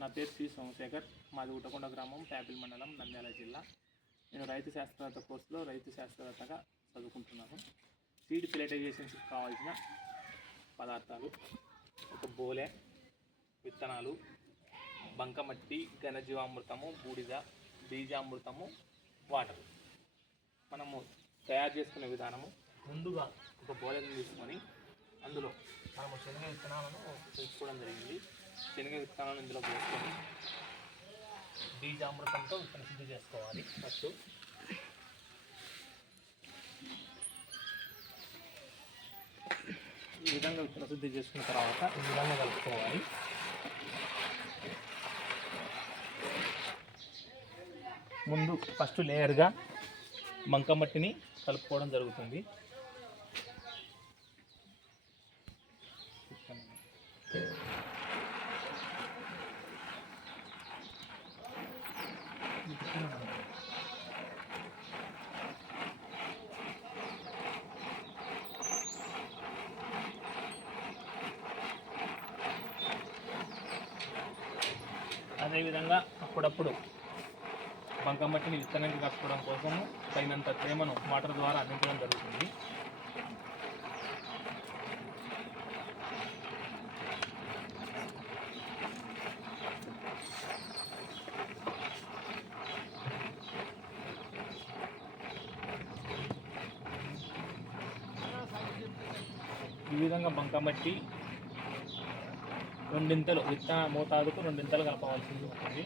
నా పేరు సి సోమశేఖర్. మాది ఉటకొండ గ్రామం, ప్యాపిల్ మండలం, నంద్యాల జిల్లా. నేను రైతు శాస్త్రవేత్త కోర్సులో రైతు శాస్త్రవేత్తగా చదువుకుంటున్నాను. సీడ్ ఫెర్టిలైజేషన్స్కి కావాల్సిన పదార్థాలు: ఒక బోలె, విత్తనాలు, బంకమట్టి, ఘనజీవామృతము, బూడిద, బీజామృతము, వాటర్. మనము తయారు చేసుకునే విధానము: ముందుగా ఒక బోలెని తీసుకొని అందులో మనము శనగ విత్తనాలను తీసుకోవడం జరిగింది. శనగ విత్తనాలను ఇందులో వేసుకొని బీజామృతంతో విత్తన శుద్ధి చేసుకోవాలి. ఫస్ట్ ఈ విధంగా విత్తన శుద్ధి చేసుకున్న తర్వాత ఈ విధంగా కలుపుకోవాలి. ముందు ఫస్ట్ లేయర్గా బంకమట్టిని కలుపుకోవడం జరుగుతుంది. అదేవిధంగా అప్పుడప్పుడు బంకమట్టిని విత్తనానికి కట్టుకోవడం కోసము తగినంత తేమను వాటర్ ద్వారా అందించడం జరుగుతుంది. ఈ విధంగా బంకమట్టి రెండింతలు విత్తన మోతాదుకు రెండింతలు కలపవలసి ఉంటుంది.